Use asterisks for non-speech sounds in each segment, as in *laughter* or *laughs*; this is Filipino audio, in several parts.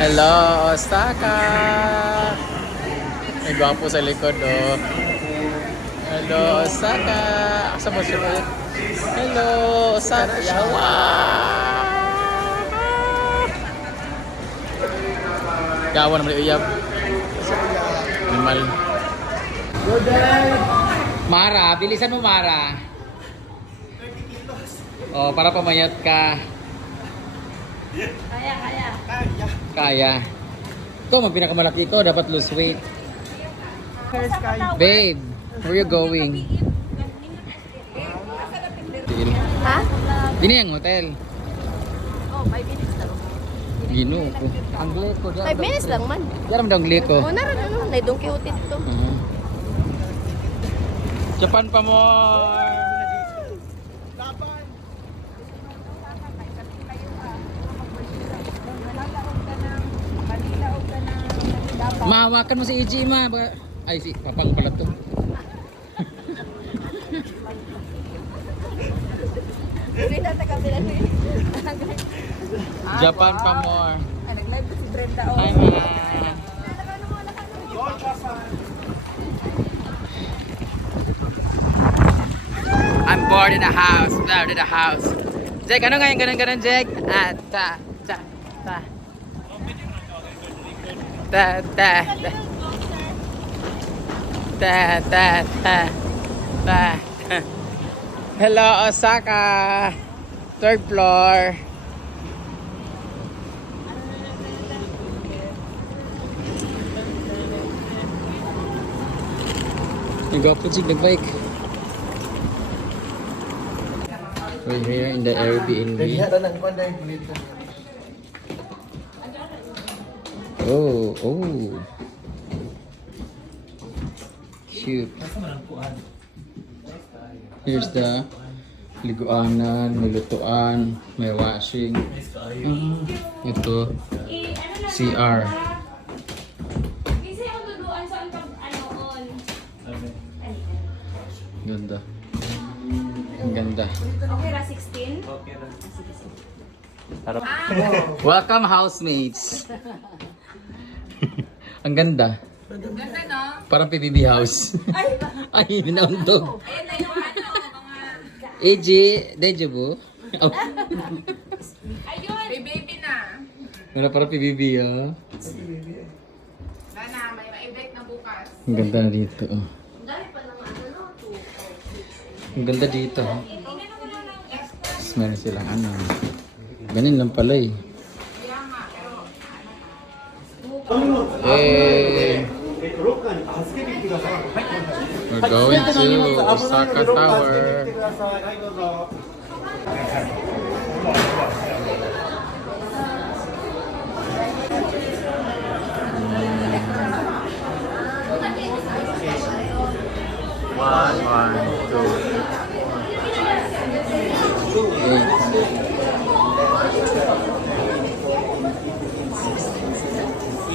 Hello, Osaka! May gwapo sa likod, oh. Hello, Osaka! Asa ba siya ulit? Hello, Osaka! Yawa! Gawa naman yung uyab. Animal. Mara, bilisan mo Mara. Oh, para pamayat ka. Kaya, kaya. Kaya. Ito, mag pinakamalaki ko, dapat lose weight. Babe, where you going? Ha? Dini ang hotel. Oh, 5 minutes lang. Gino ko. Ang glit ko. 5 minutes lang man. Diyan ang glit ko. Oh, naran ano, na Don Quixote dito. Mhm. Japan pa mo. Mahawakan mo si Iji ma. Ay, si Papang pala to. *laughs* Japan pa more. Ah, nag-live ko si Brenda. Oh. Hi, ma. I'm bored in the house. Bored in the house. Jake, ano nga yung ganun-ganun, Jake? Ah, ta, ta, ta. Ta, ta, ta. Ta, ta, ta. Ta. *laughs* Hello, Osaka. Third floor. Nag-up po nagbike. We're here in the Airbnb. Oh, oh. Cute. Here's the liguanan, may lutuan, may washing. Uh, ito, CR. Ganda. Ang ganda. Okay, 60 Harap. Welcome housemates. *laughs* Ang ganda. Ganda no? Parang PBB house. Ay, *laughs* naundog. Ayun na yung ano, mga... AJ, deja vu. Oh. Ayun, may baby na. Wala parang PBB ah. Oh. Wala na, may ma-event na bukas. Ang ganda dito. Oh. Ang ano, ganda dito. Oh. Tapos meron silang ano. Ganun lang pala eh. Hey! We're going to Osaka Tower.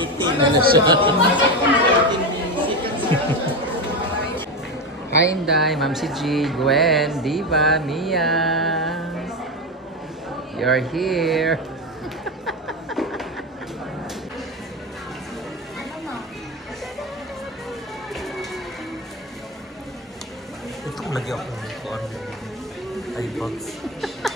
18 na siya. Hi Inday, Ma'am si G, Gwen, Diva, Mia. You're here. Ito lagi ako ng corn. Ay. *laughs*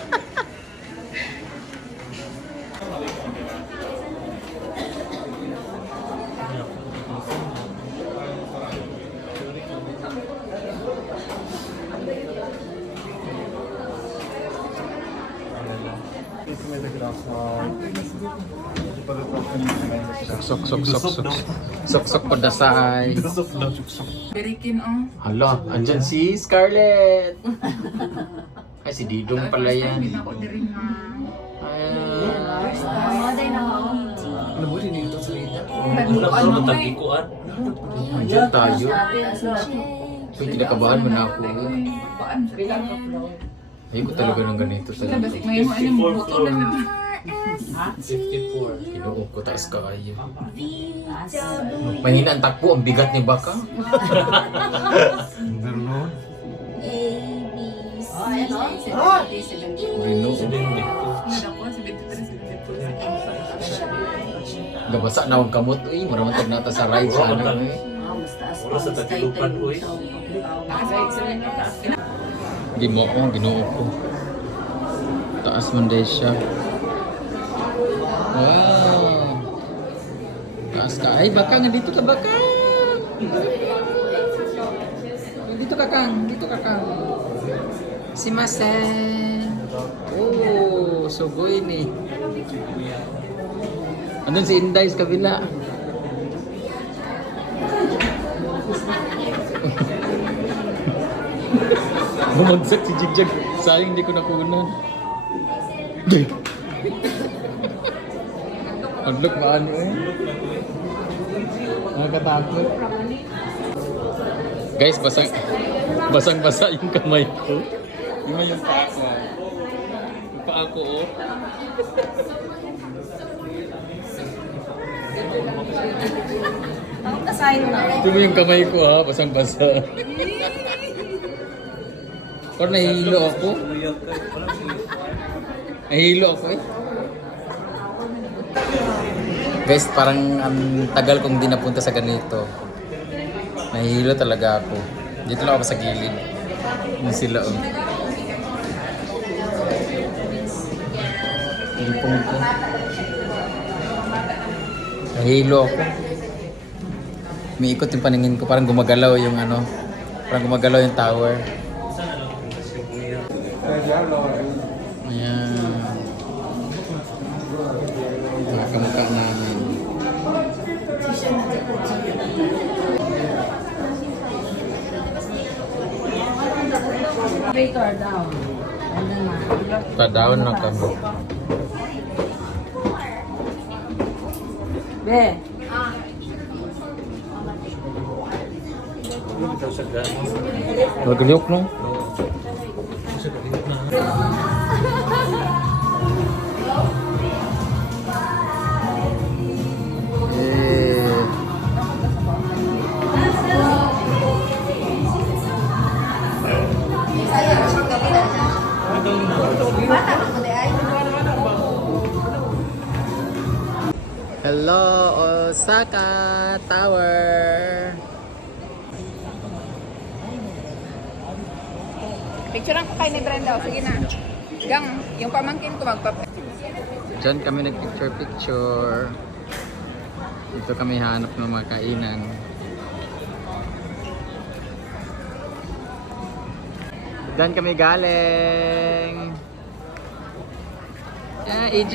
Sok, sok, sok, sok. Sok, sok, padasay. Berikin oh. Hala, andyan si Scarlett. Ay, si Didong pala yan. Ako din nga. Ah, Wala ko naman tagikuan. andyan tayo. Uy, kinakabahan mo na ako. Sa Ayoko talaga ng ganito sa Kasi may mo ano mo buto na naman. 54. Kinuo ko taas ka kayo. Mahina ang takbo, ang bigat ni Baka. Rino. Ano ko si 23 si 22. Gabasa na akong kamot, uy. Maramatag na ta sa ride sa ano, eh. Wala sa tatilupan, uy. Hindi mo ako, ginoo ko. Taas man din siya. Wow! Taas ka. Ay, baka nga dito ka, baka! Dito ka, Kang. Dito ka, Kang. Si Masen. Oh, sugoy ni. Andun si Inday sa kabila. *laughs* Bumagsak si Jigjag. Sayang hindi ko nakunan. Unlock maano eh. Nakakatakot. Guys, basang basang basa yung kamay ko. Ba yung paa ko? Yung paa ko oh. Bakit nasahin mo na? Ito mo yung kamay ko ha, basang basa. Parang nahihilo ako. Nahihilo ako eh. Guys, parang ang tagal kong di napunta sa ganito. Nahihilo talaga ako. Dito lang ako sa gilid. Yung sila oh. Lipong ko. Nahihilo ako. Umiikot yung paningin ko. Parang gumagalaw yung ano. Parang gumagalaw yung tower. Ayan. Elevator down. Ano na? Pa-down na kami. Be. Gano'n. Magalyok no? Osaka Tower. Picturean ko kay ni Brenda. O, sige na. Gang, yung pamangkin ko magpap... Diyan kami nag-picture-picture. Dito kami hanap ng mga kainan. Diyan kami galing. Yeah, EG.